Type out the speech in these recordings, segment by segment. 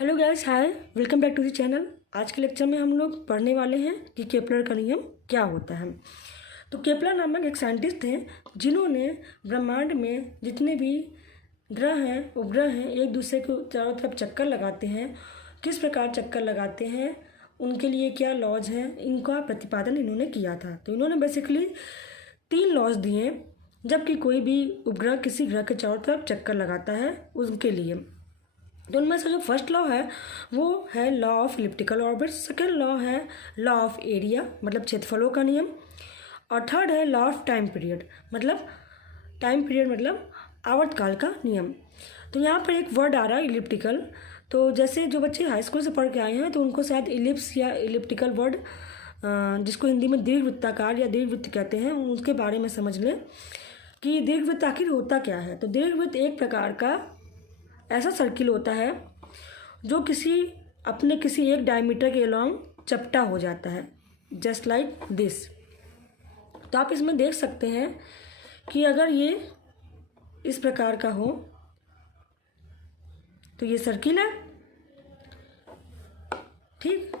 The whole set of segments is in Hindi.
Hello guys, hi, welcome back to the channel. आज के लेक्चर में हम लोग पढ़ने वाले हैं कि केपलर का नियम क्या होता है। तो केपलर नामक एक साइंटिस्ट थे जिन्होंने ब्रह्मांड में जितने भी ग्रह हैं, उपग्रह हैं, एक दूसरे को चारों तरफ चक्कर लगाते हैं, किस प्रकार चक्कर लगाते हैं, उनके लिए क्या लॉज हैं, इनका प्रतिपादन इन्होंने किया था। तो इन्होंने बेसिकली 3 लॉज दिए जबकि कोई भी उपग्रह किसी ग्रह के चारों तरफ चक्कर लगाता है उनके लिए। तो उनमें से जो फर्स्ट लॉ है वो है law of elliptical orbit, second law है लॉ ऑफ एरिया मतलब क्षेत्रफलों का नियम, और थर्ड है लॉ ऑफ टाइम पीरियड मतलब आवर्तकाल का नियम। तो यहाँ पर एक वर्ड आ रहा है इलिप्टिकल। तो जैसे जो बच्चे हाई स्कूल से पढ़ के आए हैं तो उनको शायद इलिप्स या इलिप्टिकल वर्ड, जिसको हिंदी में दीर्घवृत्ताकार या दीर्घवृत्त कहते हैं, उसके बारे में समझ लें कि दीर्घवृत्त आखिर होता क्या है। तो दीर्घवृत्त एक प्रकार का ऐसा सर्किल होता है जो किसी एक डायमीटर के अलोंग चपटा हो जाता है, जस्ट लाइक दिस। तो आप इसमें देख सकते हैं कि अगर ये इस प्रकार का हो तो ये सर्किल है, ठीक।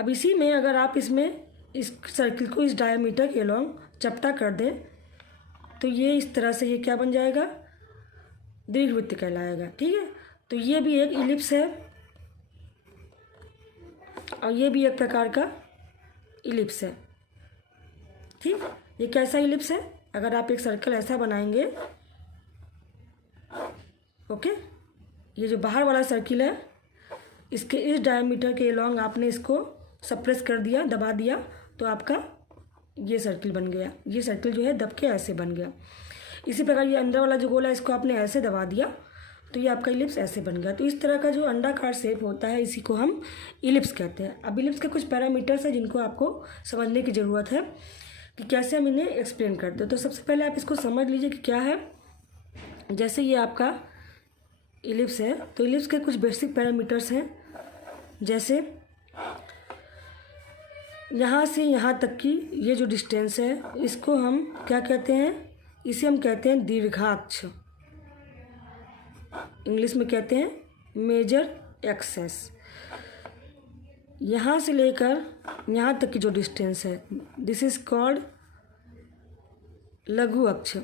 अब इसी में अगर आप इसमें इस सर्किल को इस डायमीटर के अलोंग चपटा कर दें तो ये इस तरह से ये क्या बन जाएगा, दीर्घवृत्त कहलाएगा, ठीक है। तो ये भी एक इलिप्स है और ये भी एक प्रकार का इलिप्स है, ठीक। ये कैसा इलिप्स है, अगर आप एक सर्कल ऐसा बनाएंगे, ओके, ये जो बाहर वाला सर्किल है इसके इस डायमीटर के अलोंग आपने इसको सप्रेस कर दिया, दबा दिया, तो आपका ये सर्किल बन गया। ये सर्किल जो है दब के ऐसे बन गया। इसी प्रकार ये अंदर वाला जो गोला है इसको आपने ऐसे दबा दिया तो ये आपका इलिप्स ऐसे बन गया। तो इस तरह का जो अंडाकार शेप होता है इसी को हम इलिप्स कहते हैं। अब इलिप्स के कुछ पैरामीटर्स हैं जिनको आपको समझने की ज़रूरत है कि कैसे हम इन्हें एक्सप्लेन करते हैं। तो सबसे पहले आप इसको समझ लीजिए कि क्या है। जैसे ये आपका इलिप्स है तो इलिप्स के कुछ बेसिक पैरामीटर्स हैं, जैसे यहाँ से यहाँ तक की ये जो डिस्टेंस है इसको हम क्या कहते हैं, इसे हम कहते हैं दीर्घाक्ष, इंग्लिश में कहते हैं मेजर एक्सेस। यहाँ से लेकर यहाँ तक की जो डिस्टेंस है दिस इज कॉल्ड लघु अक्ष,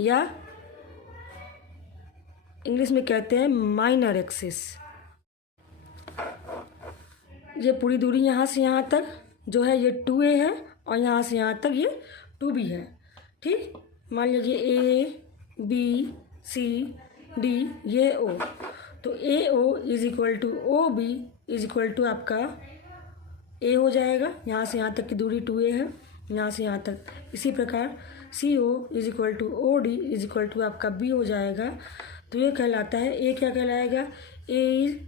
या इंग्लिश में कहते हैं माइनर एक्सिस। ये पूरी दूरी यहाँ से यहाँ तक जो है ये 2a है और यहाँ से यहाँ तक ये 2b है, ठीक। मान लीजिए a b c d ये o, तो AO is equal to OB is equal to आपका a हो जाएगा। यहाँ से यहाँ तक की दूरी 2a है, यहाँ से यहाँ तक। इसी प्रकार CO is equal to OD is equal to आपका B हो जाएगा। तो ये कहलाता है, A क्या कहलाएगा, A इज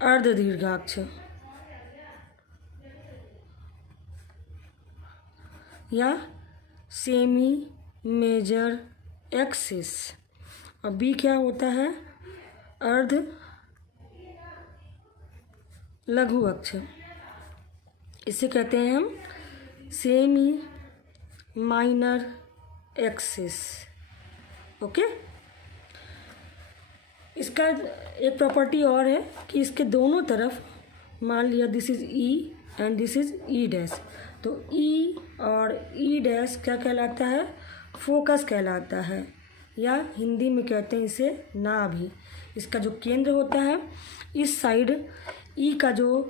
अर्ध दीर्घाक्ष या सेमी मेजर एक्सिस, और बी क्या होता है, अर्ध लघु अक्ष। इसे कहते हैं हम सेमी माइनर एक्सिस, ओके। इसका एक प्रॉपर्टी और है कि इसके दोनों तरफ, मान लिया this is E and this is E dash, तो E और E डैश क्या कहलाता है, फोकस कहलाता है, या हिंदी में कहते हैं इसे नाभि। इसका जो केंद्र होता है इस साइड E का जो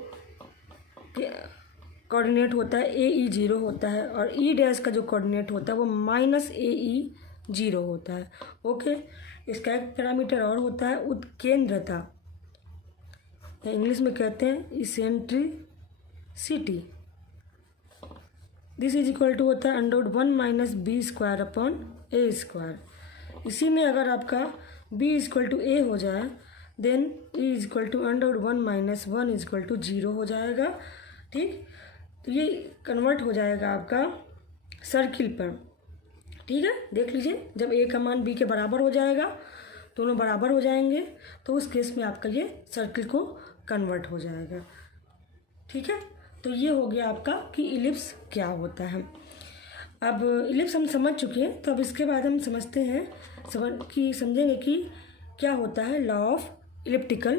कोऑर्डिनेट होता है AE 0 होता है, और E डैश का जो कोऑर्डिनेट होता है वो -AE 0 होता है, ओके। इसका एक पैरामीटर और होता है उत्केंद्रता, इंग्लिश में कहते हैं eccentricity. This is equal to होता है √1 - b² अपॉन a²। इसी में अगर आपका b इक्वल टू a हो जाए then e is equal to √1 - 1 is equal to 0 हो जाएगा, ठीक। तो ये कन्वर्ट हो जाएगा आपका सर्किल पर, ठीक है। देख लीजिए, जब a का मान b के बराबर हो जाएगा, दोनों बराबर हो जाएंगे, तो उस केस में आपका ये सर्किल को कन्वर्ट हो जाएगा, ठीक है। तो ये हो गया आपका कि इलिप्स क्या होता है। अब इलिप्स हम समझ चुके हैं, तो अब इसके बाद हम समझते हैं समझेंगे कि क्या होता है, लॉ ऑफ इलिप्टिकल।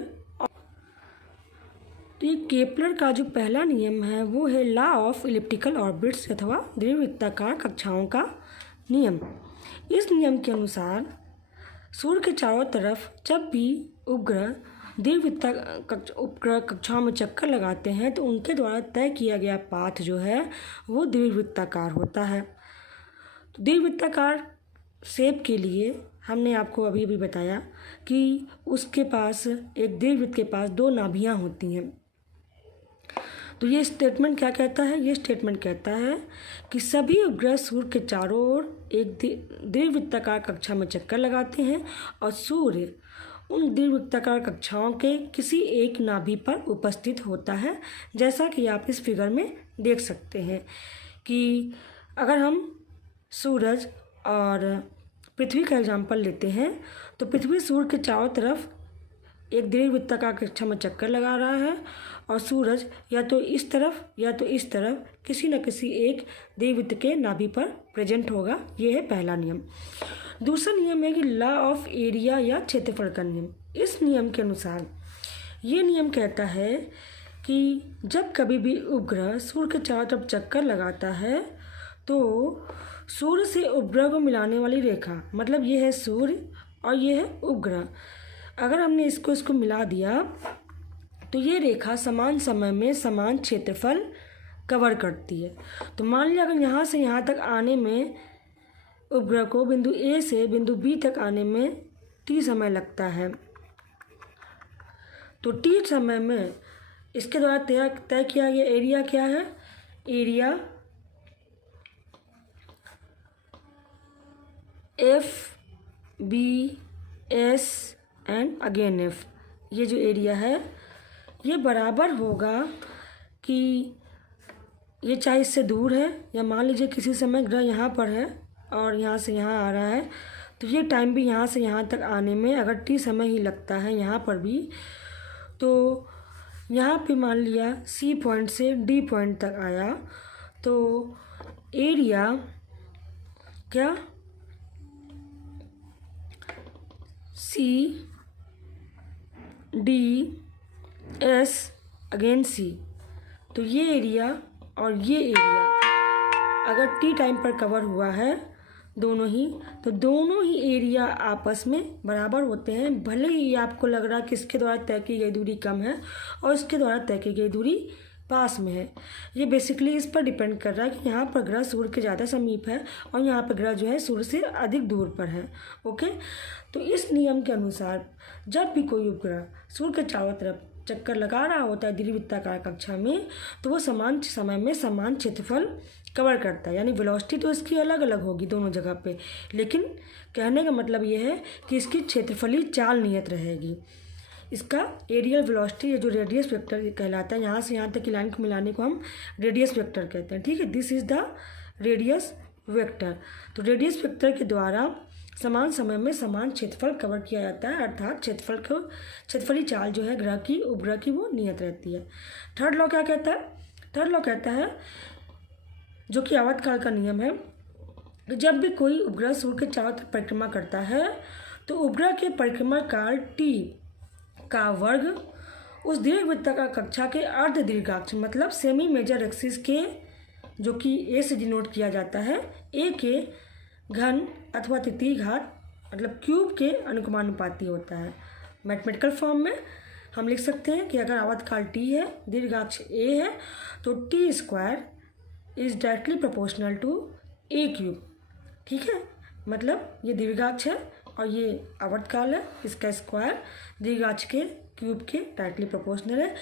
तो ये केपलर का जो पहला नियम है वो है लॉ ऑफ इलिप्टिकल ऑर्बिट्स अथवा दीर्घवृत्ताकार कक्षाओं का नियम। इस नियम के अनुसार सूर्य के चारों तरफ जब भी उपग्रह उपग्रह कक्षाओं में चक्कर लगाते हैं तो उनके द्वारा तय किया गया पाथ जो है वो दीर्घवृत्ताकार होता है। तो दीर्घवृत्ताकार शेप के लिए हमने आपको अभी अभी बताया कि उसके पास एक दीर्घवृत्त के पास 2 नाभियाँ होती हैं। तो ये स्टेटमेंट क्या कहता है, ये स्टेटमेंट कहता है कि सभी उपग्रह सूर्य के चारों ओर एक दीर्घवृत्ताकार कक्षा में चक्कर लगाते हैं और सूर्य उन दीर्घवृत्ताकार कक्षाओं के किसी एक नाभि पर उपस्थित होता है। जैसा कि आप इस फिगर में देख सकते हैं कि अगर हम सूरज और पृथ्वी का एग्जाम्पल लेते हैं तो पृथ्वी सूर्य के चारों तरफ एक दीर्घवृत्ताकार कक्षा में चक्कर लगा रहा है और सूरज या तो इस तरफ या तो इस तरफ किसी न किसी एक दीर्घवृत्त के नाभि पर प्रेजेंट होगा। ये है पहला नियम। दूसरा नियम है कि लॉ ऑफ एरिया या क्षेत्रफल का नियम। इस नियम के अनुसार ये नियम कहता है कि जब कभी भी उपग्रह सूर्य के चारों तरफ चक्कर लगाता है तो सूर्य से उपग्रह को मिलाने वाली रेखा, मतलब ये है सूर्य और ये है उपग्रह, अगर हमने इसको मिला दिया तो ये रेखा समान समय में समान क्षेत्रफल कवर करती है। तो मान लिया अगर यहाँ से यहाँ तक आने में उपग्रह को बिंदु ए से बिंदु बी तक आने में t समय लगता है, तो t समय में इसके द्वारा तय किया गया एरिया क्या है, area F B S and again F, ये जो एरिया है ये बराबर होगा कि ये चाहे इससे दूर है या मान लीजिए किसी समय ग्रह यहाँ पर है और यहाँ से यहाँ आ रहा है तो ये टाइम भी यहाँ से यहाँ तक आने में अगर t समय ही लगता है यहाँ पर भी, तो यहाँ पे मान लिया C पॉइंट से D पॉइंट तक आया तो एरिया क्या C D S again C, तो ये एरिया और ये एरिया अगर t टाइम पर कवर हुआ है दोनों ही, तो दोनों ही एरिया आपस में बराबर होते हैं। भले ही आपको लग रहा है कि इसके द्वारा तय की गई दूरी कम है और इसके द्वारा तय की गई दूरी पास में है। ये बेसिकली इस पर डिपेंड कर रहा है कि यहाँ पर ग्रह सूर्य के ज़्यादा समीप है और यहाँ पर ग्रह जो है सूर्य से अधिक दूर पर है। ओके, तो इस नियम के अनुसार जब भी कोई उपग्रह सूर्य के चारों तरफ चक्कर लगा रहा होता है दीर्घवृत्ताकार कक्षा में तो वो समान समय में समान क्षेत्रफल कवर करता है। यानी वेलोसिटी तो इसकी अलग अलग होगी दोनों जगह पे, लेकिन कहने का मतलब ये है कि इसकी क्षेत्रफली चाल नियत रहेगी। इसका एरियल वेलोसिटी, ये जो रेडियस वेक्टर कहलाता है, यहाँ से यहाँ तक की लाइन को मिलाने को हम रेडियस वेक्टर कहते हैं। ठीक है, this is the radius vector. तो रेडियस वेक्टर के द्वारा समान समय में समान क्षेत्रफल कवर किया जाता है, अर्थात क्षेत्रफली चाल जो है ग्रह की उपग्रह की वो नियत रहती है। थर्ड लॉ क्या कहता है, थर्ड लॉ कहता है जो कि आवर्तकाल का नियम है, जब भी कोई उपग्रह सूर्य के चारों तरफ परिक्रमा करता है तो उपग्रह के परिक्रमा काल t का वर्ग उस दीर्घवृत्ताकार कक्षा के अर्ध दीर्घाक्ष मतलब सेमी मेजर एक्सिस के, जो कि a से डिनोट किया जाता है, a के घन अथवा तृतीय घात मतलब क्यूब के अनुक्रमानुपाती होता है। मैथमेटिकल फॉर्म में हम लिख सकते हैं कि अगर आवर्तकाल t है, दीर्घाक्ष a है, तो t square is directly proportional to a cube. ठीक है, मतलब ये दीर्घाक्ष है और ये आवर्तकाल है, इसका स्क्वायर दीर्घाक्ष के क्यूब के डायरेक्टली प्रोपोर्शनल है।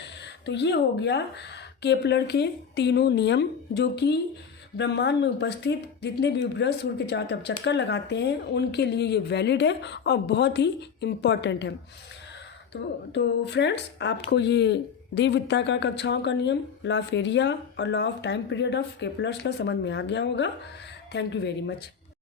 तो ये हो गया केपलर के तीनों नियम, जो कि ब्रह्मांड में उपस्थित जितने भी उपग्रह सूर्य के चारों तरफ चक्कर लगाते हैं उनके लिए ये वैलिड है और बहुत ही इम्पॉर्टेंट है। तो फ्रेंड्स, आपको ये दीर्घवृत्ताकार कक्षाओं का नियम, लॉ ऑफ एरिया और law of time period of Kepler's law समझ में आ गया होगा। Thank you very much.